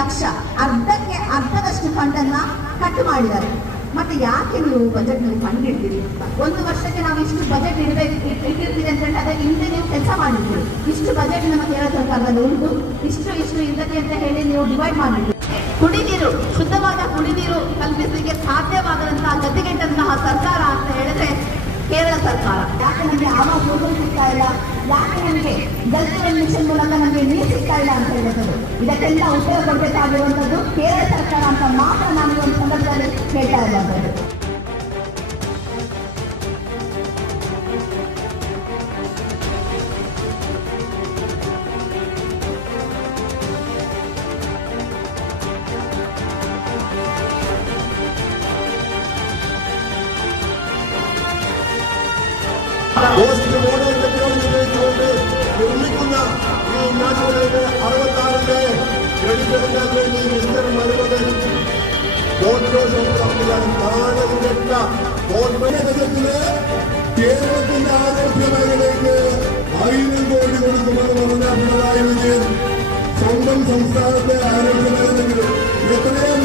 ಲಕ್ಷ, ಅರ್ಧದಷ್ಟು ಫಂಡನ್ನ ಕಟ್ ಮಾಡಿದ್ದಾರೆ. ಮತ್ತೆ ಯಾಕೆ ನೀವು ಬಜೆಟ್ ನಲ್ಲಿ ಫಂಡ್ ಇಡ್ತೀರಿ? ಒಂದು ವರ್ಷಕ್ಕೆ ನಾವು ಇಷ್ಟು ಬಜೆಟ್ ಇಟ್ಟಿರ್ತೀರಿ ಅಂತ ಹೇಳಿ ಅದೇ ಹಿಂದೆ ನೀವು ಕೆಲಸ ಮಾಡಿರ್ತೀರಿ. ಇಷ್ಟು ಬಜೆಟ್ ನಮ್ಮ ಕೇರಳ ಸರ್ಕಾರದಲ್ಲಿ ಉಂಟು, ಇಷ್ಟು ಇರ್ತದೆ ಅಂತ ಹೇಳಿ ನೀವು ಡಿವೈಡ್ ಮಾಡಿದ್ರಿ. ಕುಡಿನೀರು, ಶುದ್ಧವಾದ ಕುಡಿನೀರು ಕಲ್ಪಿಸಲಿಕ್ಕೆ ಸಾಧ್ಯವಾಗದಂತಹ ಗತಿಗೆಟ್ಟಂತಹ ಸರ್ಕಾರ ಅಂತ ಹೇಳಿದ್ರೆ ಕೇರಳ ಸರ್ಕಾರ. ಯಾಕೆ ನಮಗೆ ಆವಾಸ್ ಯೋಜನೆ ಸಿಗ್ತಾ ಇಲ್ಲ, ಯಾಕೆ ನಮಗೆ ಜಲ್ ಜೀವನ್ ಮಿಷನ್ ಮೂಲಕ ನಮಗೆ ನೀರು ಸಿಗ್ತಾ ಇಲ್ಲ ಅಂತ ಹೇಳುತ್ತದೆ. ಇದಕ್ಕೆಲ್ಲ ಉತ್ತರ ಕೊಡಬೇಕಾಗಿರುವಂಥದ್ದು ಕೇರಳ ಸರ್ಕಾರ ಅಂತ ಮಾತ್ರ ನಾನು ಒಂದು ಸಂದರ್ಭದಲ್ಲಿ ಹೇಳ್ತಾ ಇರುವಂಥದ್ದು. പോസ്റ്റ് മോഡൽ ടെക്നോളജിയിലേക്ക് നിർമ്മിക്കുന്ന ഈ നാഷണലിന്റെ 66ന്റെ ക്രെഡിറ്റിന് വേണ്ടി മിസ്റ്റർ മരുമകൻ ഫോട്ടോ സംവിധാനം കാണുന്നിട്ട ഫോട്ടോത്തിന് കേരളത്തിന്റെ ആരോഗ്യ മേഖലയ്ക്ക് 1000 കോടി കൊടുക്കുമെന്ന് പറഞ്ഞ പിണറായി വിജയൻ സ്വന്തം സംസ്ഥാനത്തെ ആരോഗ്യ മേഖലയ്ക്ക് എത്രയും